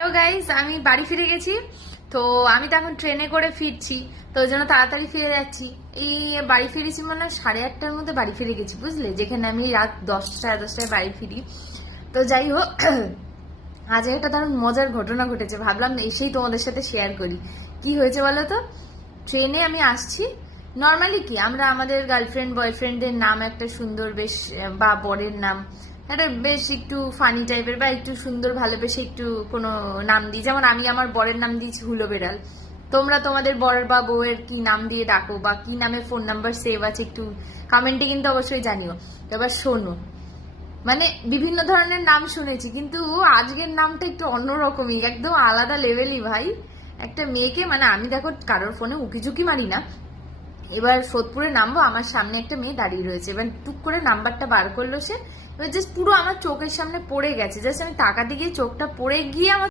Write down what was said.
Hello guys, আমি বাড়ি ফিরে গেছি। তো আমি তো এখন ট্রেনে করে ফিরছি, তো ওই জন্য তাড়াতাড়ি ফিরে যাচ্ছি। এই বাড়ি ফিরেছি মানে 8:30টার মধ্যে বাড়ি ফিরে গেছি, বুঝলে, যেখানে আমি রাত 10-10:30টায় বাড়ি ফিরি। তো যাই হোক, আজ একটা দারুণ মজার ঘটনা ঘটেছে, ভাবলাম এসেই তোমাদের সাথে শেয়ার করি। কি হয়েছে বলো তো? ট্রেনে আমি আসছি, নর্মালি কি আমরা আমাদের গার্লফ্রেন্ড বয়ফ্রেন্ডদের নাম একটা সুন্দর বেশ, বা বরের নাম একটা বেশ একটু ফানি টাইপের বা একটু সুন্দর ভালোবেসে একটু কোনো নাম দিই। যেমন আমি আমার বরের নাম দিয়েছি হুলো বেড়াল। তোমরা তোমাদের বর বা বউয়ের কি নাম দিয়ে ডাকো বা কি নামে ফোন নাম্বার সেভ আছে একটু কমেন্টে কিন্তু অবশ্যই জানিও। এবার শোনো, মানে বিভিন্ন ধরনের নাম শুনেছি, কিন্তু আজকের নামটা একটু অন্যরকমই, একদম আলাদা লেভেলই ভাই। একটা মেয়েকে, মানে আমি দেখো কারোর ফোনে উকিঝুঁকি মারি না, এবার সোদপুরে নামবো, আমার সামনে একটা মেয়ে দাঁড়িয়ে রয়েছে, এবার টুক করে নাম্বারটা বার করলো সে। এবার জাস্ট পুরো আমার চোখের সামনে পড়ে গেছে, জাস্ট আমি তাকাতে গিয়ে চোখটা পড়ে গিয়ে আমার